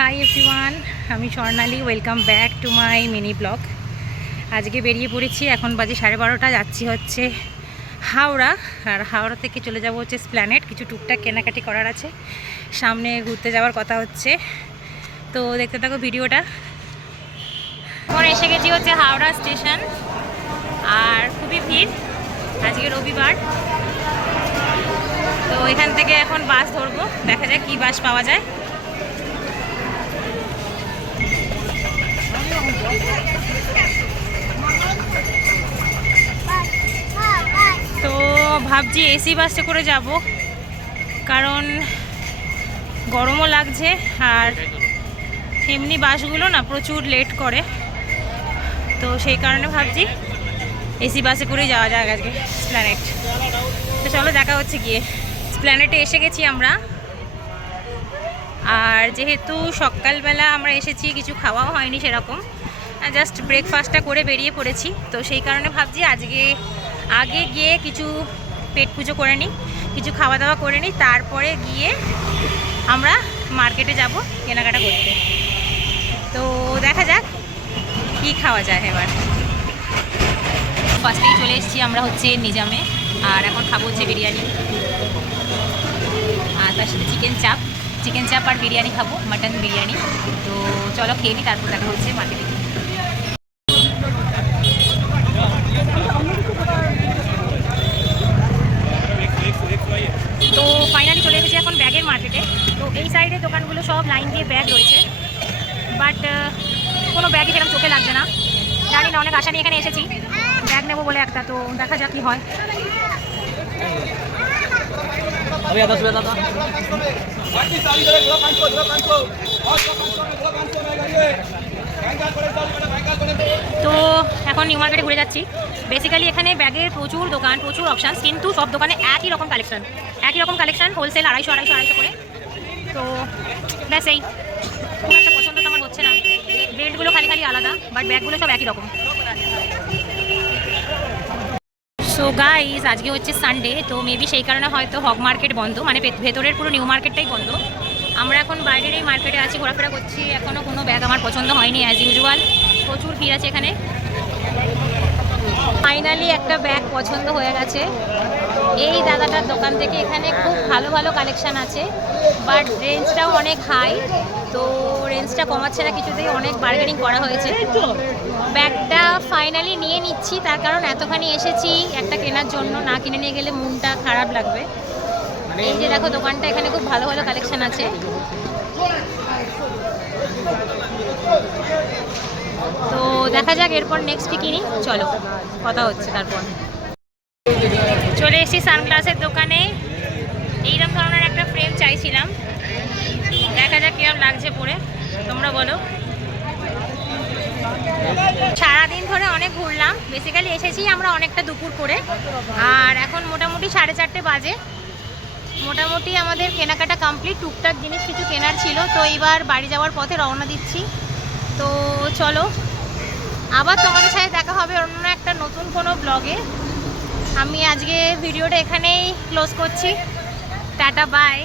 High everyone, আমি Swarnali. Welcome back to my mini blog. আজকে বেরিয়ে পড়েছি, এখন বাজে 12:30। যাচ্ছি হচ্ছে হাওড়া, আর হাওড়া থেকে চলে যাব হচ্ছে স্প্ল্যানেড। কিছু টুকটাক কেনাকাটি করার আছে, সামনে ঘুরতে যাওয়ার কথা হচ্ছে, তো দেখতে থাকো ভিডিওটা। এখন এসে গেছি হচ্ছে হাওড়া স্টেশন, আর খুবই ভিড়, আজকে রবিবার। তো এখান থেকে এখন বাস ধরবো, দেখা যাক কি বাস পাওয়া যায়। তো ভাবছি এসি বাসে করে যাব, কারণ গরমও লাগছে, আর এমনি বাসগুলো না প্রচুর লেট করে, তো সেই কারণে ভাবছি এসি বাসে করে যাওয়া যাক আজকে স্প্ল্যানেড। তো চলো দেখা হচ্ছে গিয়ে। স্প্ল্যানেডে এসে গেছি আমরা, আর যেহেতু সকালবেলা আমরা এসেছি, কিছু খাওয়াও হয়নি সেরকম, জাস্ট ব্রেকফাস্টটা করে বেরিয়ে পড়েছি। তো সেই কারণে ভাবছি আগে গিয়ে কিছু পেট পুজো করে নিই, কিছু খাওয়া দাওয়া করে নিই, তারপরে গিয়ে আমরা মার্কেটে যাব কেনাকাটা করতে। তো দেখা যাক কি খাওয়া যায়। এবার ফার্স্টেই চলে এসেছি আমরা হচ্ছে নিজামে, আর এখন খাবো হচ্ছে বিরিয়ানি, আর তার সাথে চিকেন চাপ আর বিরিয়ানি খাবো, মাটন বিরিয়ানি। তো চলো খেয়ে নিই, তারপর দেখা হচ্ছে মার্কেটে। তো ফাইনালি চলে এসেছি এখন ব্যাগের মার্কেটে। তো এই সাইডে দোকানগুলো সব লাইন দিয়ে ব্যাগ রয়েছে, বাট কোনো ব্যাগই সেরকম চোখে লাগছে না। জানি না, অনেক আশা নিয়ে এখানে এসেছি ব্যাগ নেবো বলে একটা, তো দেখা যাক কী হয়। তো এখন নিউ মার্কেটে ঘুরে যাচ্ছি। বেসিক্যালি এখানে ব্যাগের প্রচুর দোকান, প্রচুর অপশান, কিন্তু সব দোকানে একই রকম কালেকশন, হোলসেল 250 করে। তো ব্যাস এই খুব একটা পছন্দ তো আমার হচ্ছে না। বেল্টগুলো খালি আলাদা, বাট ব্যাগগুলো সব একই রকম। সো গাইস, আজকে হচ্ছে সানডে, তো মেবি সেই কারণে হয়তো হক মার্কেট বন্ধ, মানে ভেতরের পুরো নিউ মার্কেটটাই বন্ধ। আমরা এখন বাইরের এই মার্কেটে আছি, ঘোরাফেরা করছি। এখনও কোনো ব্যাগ আমার পছন্দ হয়নি, অ্যাজ ইউজুয়াল প্রচুর ভিড় আছে এখানে। ফাইনালি একটা ব্যাগ পছন্দ হয়ে গেছে এই দাদাটার দোকান থেকে। এখানে খুব ভালো কালেকশান আছে, বাট রেঞ্জটাও অনেক হাই, তো রেঞ্জটা কমাচ্ছে না কিছুতেই, অনেক বার্গেনিং করা হয়েছে। ব্যাগটা ফাইনালি নিয়ে নিচ্ছি, তার কারণ এতখানি এসেছি একটা কেনার জন্য, না কিনে নিয়ে গেলে মনটা খারাপ লাগবে। এই যে দেখো দোকানটা, এখানে খুব ভালো কালেকশান আছে। তো দেখা যাক এরপর নেক্সট কিনি, চলো কথা হচ্ছে তারপর। চলে এসেছি সানগ্লাসের দোকানে। এইরকম ধরনের একটা ফ্রেম চাইছিলাম, দেখা যাক কিরকম লাগছে পরে, তোমরা বলো। সারাদিন ধরে অনেক ঘুরলাম, বেসিক্যালি এসেছি আমরা অনেকটা দুপুর করে, আর এখন মোটামুটি 4:30 বাজে। মোটামুটি আমাদের কেনাকাটা কমপ্লিট, টুকটাক জিনিস কিছু কেনার ছিল, তো এইবার বাড়ি যাওয়ার পথে রওনা দিচ্ছি। তো চলো আবার তোমাদের সাথে দেখা হবে অন্য একটা নতুন কোনো ব্লগে। আমি আজকে ভিডিওটা এখানেই ক্লোজ করছি, টাটা বাই।